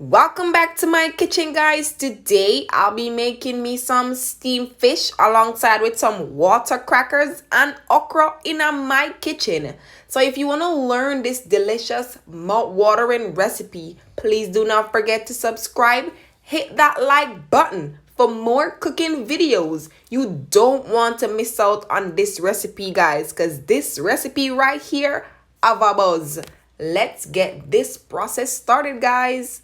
Welcome back to my kitchen, guys. Today I'll be making me some steamed fish alongside with some water crackers and okra in my kitchen. So if you want to learn this delicious mouth-watering recipe, please do not forget to subscribe, hit that like button for more cooking videos. You don't want to miss out on this recipe, guys, because this recipe right here have a buzz. Let's get this process started, guys.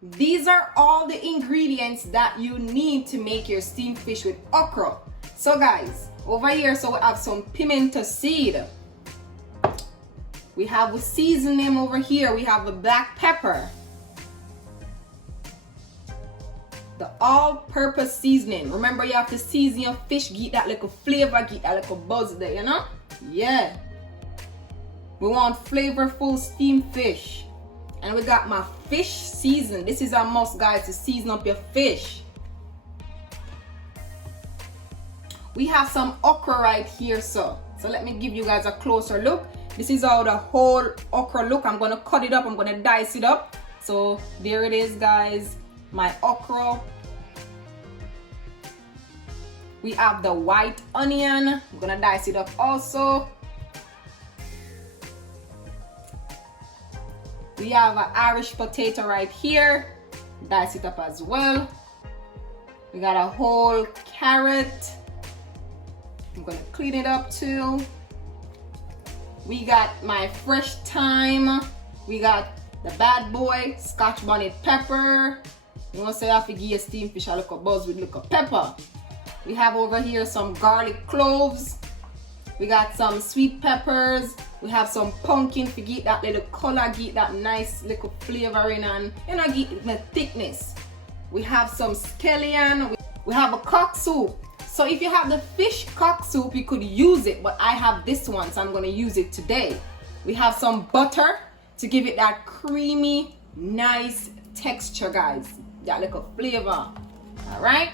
These are all the ingredients that you need to make your steamed fish with okra. So guys, over here, so we have some pimento seed. We have a seasoning over here. We have the black pepper. The all-purpose seasoning. Remember, you have to season your fish, get that little flavor, get that little buzz there, you know? Yeah. We want flavorful steamed fish. And we got my fish season. This is a must, guys, to season up your fish. We have some okra right here, so let me give you guys a closer look. This is how the whole okra look. I'm gonna cut it up, I'm gonna dice it up. So there it is, guys, my okra. We have the white onion. I'm gonna dice it up also. We have an Irish potato right here. Dice it up as well. We got a whole carrot. I'm gonna clean it up too. We got my fresh thyme. We got the bad boy, Scotch bonnet pepper. You want to say I have to give you steamed fish a little buzz with little pepper. We have over here some garlic cloves. We got some sweet peppers. We have some pumpkin to get that little color, get that nice little flavoring, and get the thickness. We have some scallion. We have a cock soup. So if you have the fish cock soup, you could use it, but I have this one, so I'm gonna use it today. We have some butter to give it that creamy, nice texture, guys. That little flavor. All right.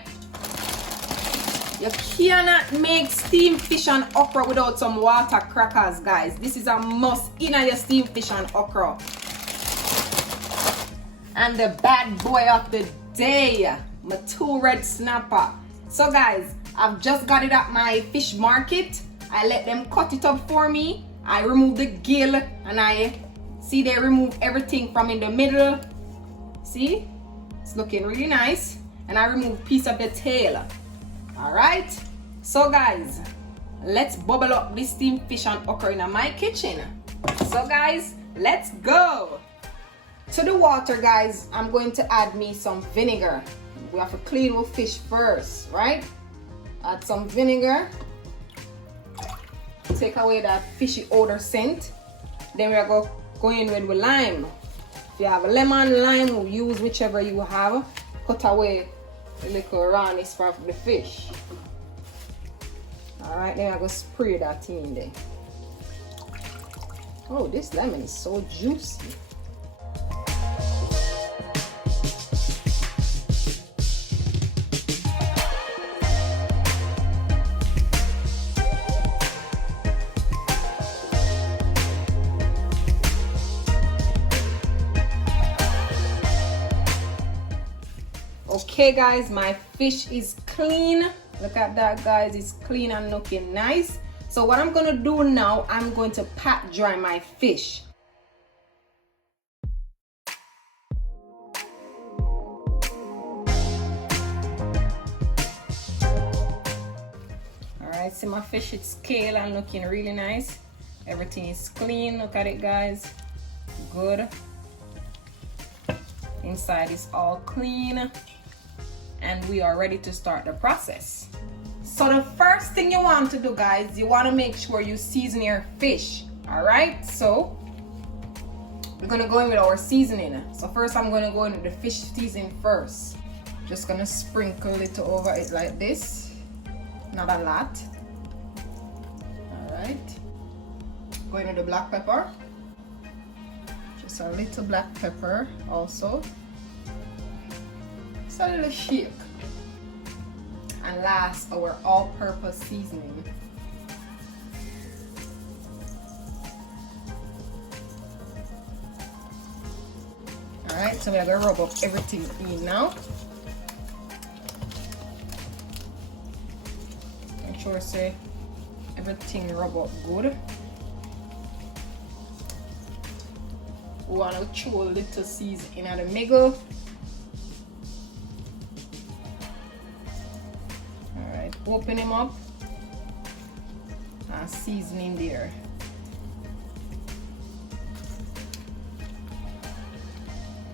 You cannot make steamed fish and okra without some water crackers, guys. This is a must in your steamed fish and okra. And the bad boy of the day, my 2 red snapper. So guys, I've just got it at my fish market. I let them cut it up for me. I remove the gill and I see they remove everything from in the middle. See? It's looking really nice. And I remove a piece of the tail. Alright, so guys, let's bubble up this steamed fish and okra in my kitchen. So guys, let's go. To the water, guys, I'm going to add me some vinegar. We have to clean our fish first, right? Add some vinegar. Take away that fishy odor scent. Then we are going in with lime. If you have a lemon, lime, we'll use whichever you have. Cut away the little rawness from the fish. Alright, then I go spray that in there. Oh, this lemon is so juicy. Okay guys, my fish is clean. Look at that, guys, it's clean and looking nice. So what I'm gonna do now, I'm going to pat dry my fish. Alright, see my fish, it's scaled and looking really nice. Everything is clean, look at it, guys. Good. Inside is all clean. And we are ready to start the process. So the first thing you want to do, guys, you want to make sure you season your fish. All right, so we're gonna go in with our seasoning. So first I'm gonna go in with the fish seasoning first. Just gonna sprinkle it over it like this, not a lot. All right, go in with the black pepper, just a little black pepper also. A little shake, and last, our all-purpose seasoning. All right, right, so we're gonna rub up everything in now. Make sure say everything rub up good. We want to throw a little seasoning in the middle. Alright, open him up and season in there.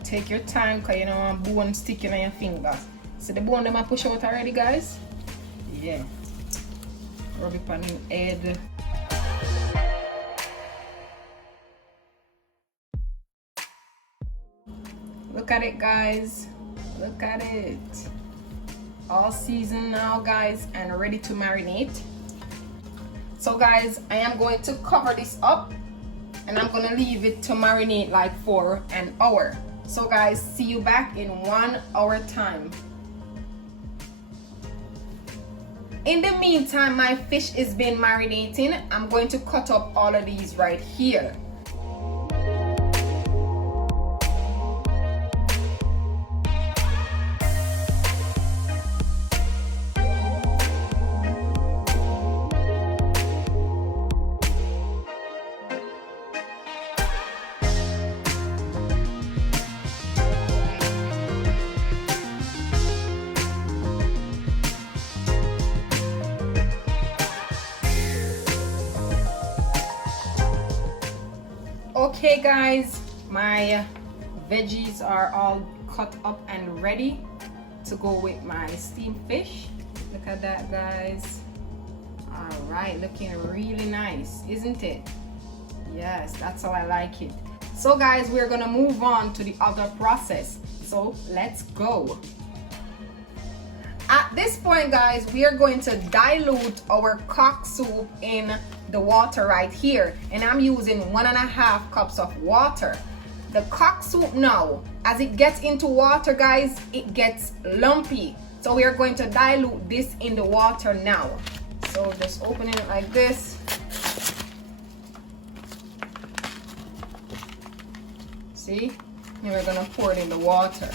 Take your time because you don't want bone sticking on your finger. See the bone them I push out already, guys? Yeah. Rub it on your head. Look at it, guys. Look at it. All seasoned now, guys, and ready to marinate. So guys, I am going to cover this up and I'm gonna leave it to marinate like for an hour. So guys, see you back in 1 hour time. In the meantime, my fish is been marinating. I'm going to cut up all of these right here. Okay guys, my veggies are all cut up and ready to go with my steamed fish. Look at that, guys. All right, looking really nice, isn't it? Yes, that's how I like it. So guys, we're gonna move on to the other process. So let's go. At this point, guys, we are going to dilute our cock soup in the water right here, and I'm using 1.5 cups of water. The cock soup now, as it gets into water, guys, it gets lumpy, so we are going to dilute this in the water now. So just opening it like this. See, and we're gonna pour it in the water.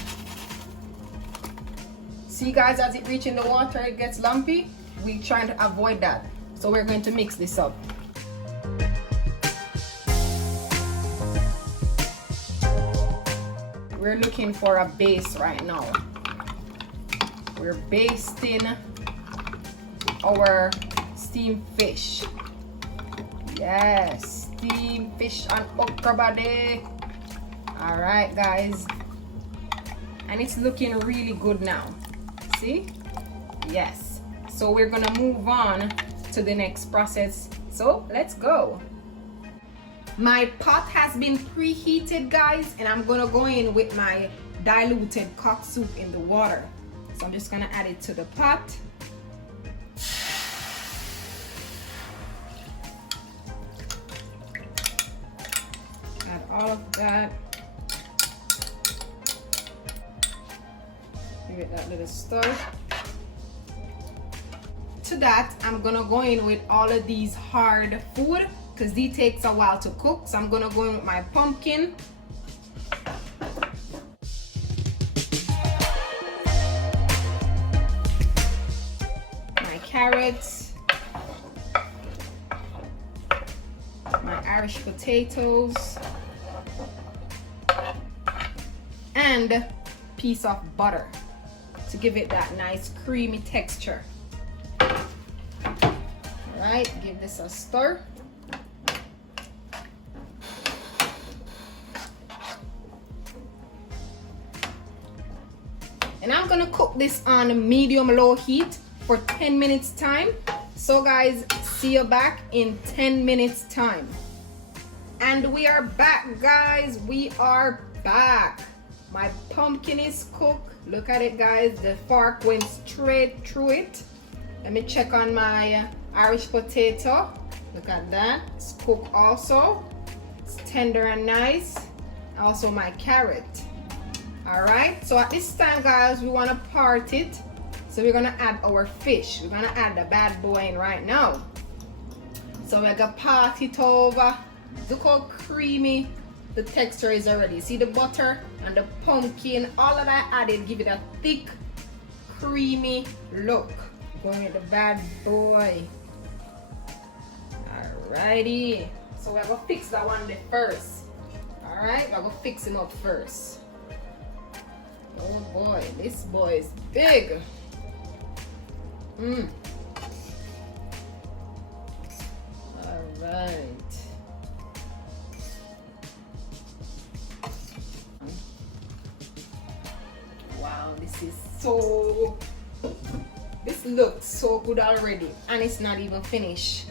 See guys, as it reaches in the water, it gets lumpy. We're trying to avoid that. So we're going to mix this up. We're looking for a base right now. We're basting our steamed fish. Yes, steamed fish and okra body. All right, guys. And it's looking really good now. See? Yes. So we're gonna move on to the next process. So let's go. My pot has been preheated, guys, and I'm gonna go in with my diluted cock soup in the water. So I'm just gonna add it to the pot. Add all of that. Give it that little stir. To that, I'm gonna go in with all of these hard food because these takes a while to cook. So I'm gonna go in with my pumpkin, my carrots, my Irish potatoes, and a piece of butter to give it that nice creamy texture. All right, give this a stir. And I'm gonna cook this on medium-low heat for 10 minutes time. So guys, see you back in 10 minutes time. And we are back, guys. We are back. My pumpkin is cooked. Look at it, guys. The fork went straight through it. Let me check on my Irish potato. Look at that. It's cooked also. It's tender and nice. Also my carrot. All right. So at this time, guys, we want to part it. So we're gonna add our fish. We're gonna add the bad boy in right now. So we're gonna part it over. Look how creamy the texture is already. See the butter and the pumpkin, all that I added, give it a thick, creamy look. Going with the bad boy. Alrighty. So we're gonna fix that one there first. Alright, we're gonna fix him up first. Oh boy, this boy is big. Alright. Wow, this looks so good already, and it's not even finished.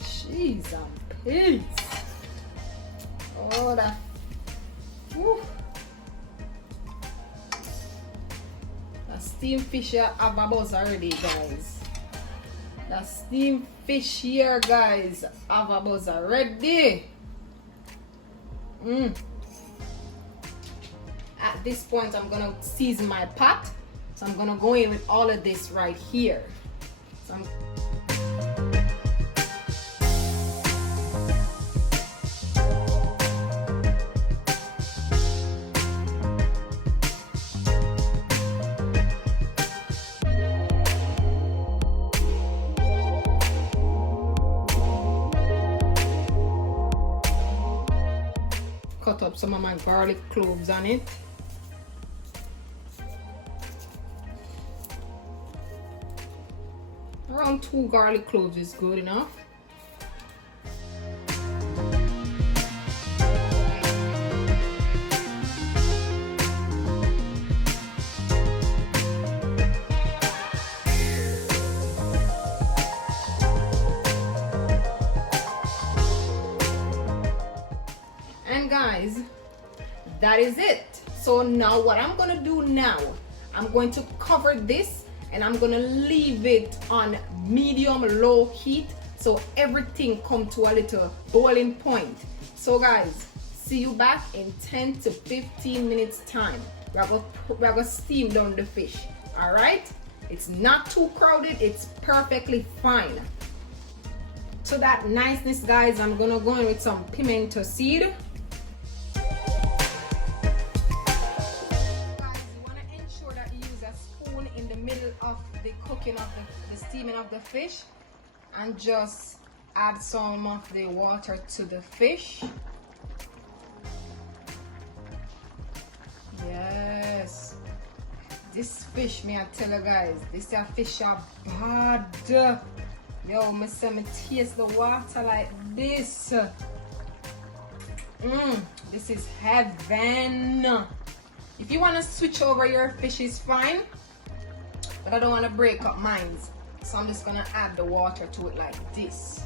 Jeez, I'm pissed. Oh, that. Whew. That steamed fish here have a buzz already, guys. That steamed fish here, guys, have a buzz already. At this point, I'm gonna season my pot. So I'm gonna go in with all of this right here. So I'm cut up some of my garlic cloves on it. Around 2 garlic cloves is good enough. And guys, that is it. So now what I'm gonna do now, I'm going to cover this and I'm gonna leave it on medium low heat so everything come to a little boiling point. So guys, see you back in 10 to 15 minutes time. We're gonna steam down the fish. All right, it's not too crowded, it's perfectly fine. So that niceness, guys, I'm gonna go in with some pimento seed. In the middle of the cooking of the steaming of the fish, and just add some of the water to the fish. Yes, this fish, me I tell you guys, this fish are bad. Yo, me say me taste the water like this. This is heaven. If you want to switch over your fish, is fine, but I don't want to break up mine, so I'm just gonna add the water to it like this.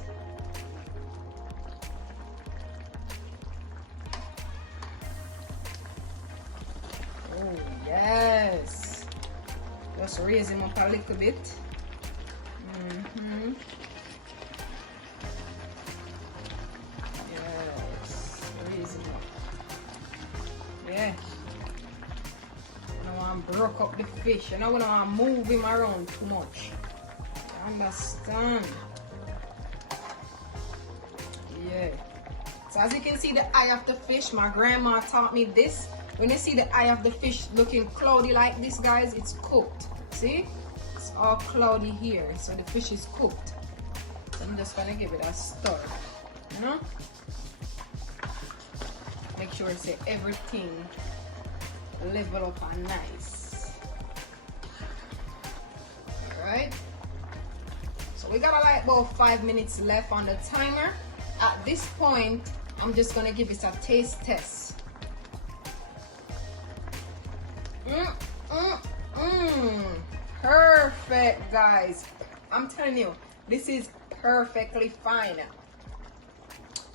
Oh yes, just raise him up a little bit. Yes, raise him up. Yeah. Broke up the fish, and I don't want to move him around too much. Understand? Yeah. So as you can see the eye of the fish, my grandma taught me this. When you see the eye of the fish looking cloudy like this, guys, it's cooked. See? It's all cloudy here, so the fish is cooked. So I'm just gonna give it a stir. You know? Make sure it's everything level up and nice. Alright, so we got like about 5 minutes left on the timer. At this point, I'm just gonna give it a taste test. Perfect, guys. I'm telling you, this is perfectly fine.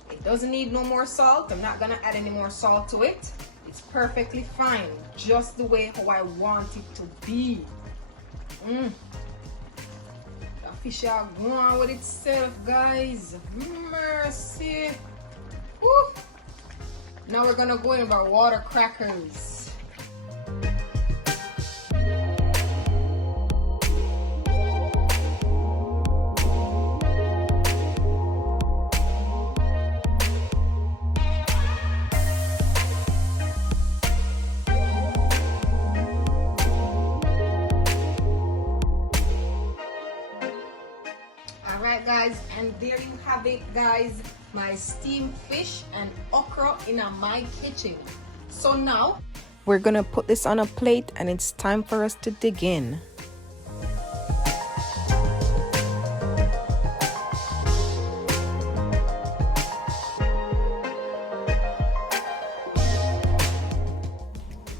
It doesn't need no more salt. I'm not gonna add any more salt to it. It's perfectly fine, just the way how I want it to be. The fish are going with itself, guys. Mercy. Woo. Now we're gonna go in with our water crackers. guys, and there you have it guys, my steamed fish and okra in my kitchen. So now we're gonna put this on a plate and it's time for us to dig in.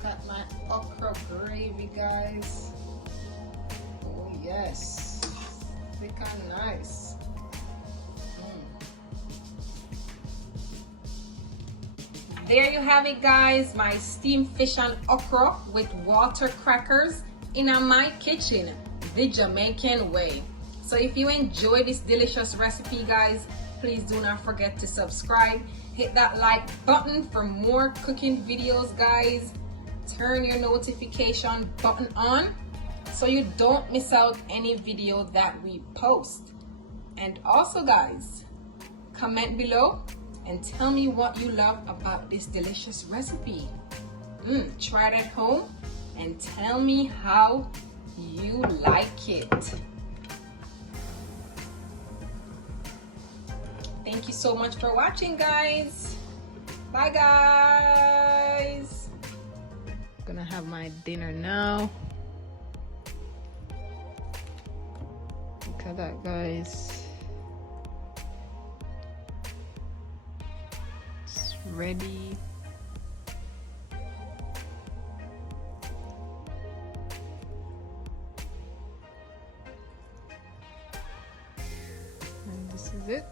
got my okra gravy guys. Oh yes, thick and nice. There you have it guys, my steamed fish and okra with water crackers in my kitchen, the Jamaican way. So if you enjoy this delicious recipe guys, please do not forget to subscribe, hit that like button for more cooking videos guys, turn your notification button on so you don't miss out any video that we post. And also guys, comment below and tell me what you love about this delicious recipe. Try it at home and tell me how you like it. Thank you so much for watching guys. Bye guys. Gonna have my dinner now. Look at that guys. Ready. And this is it.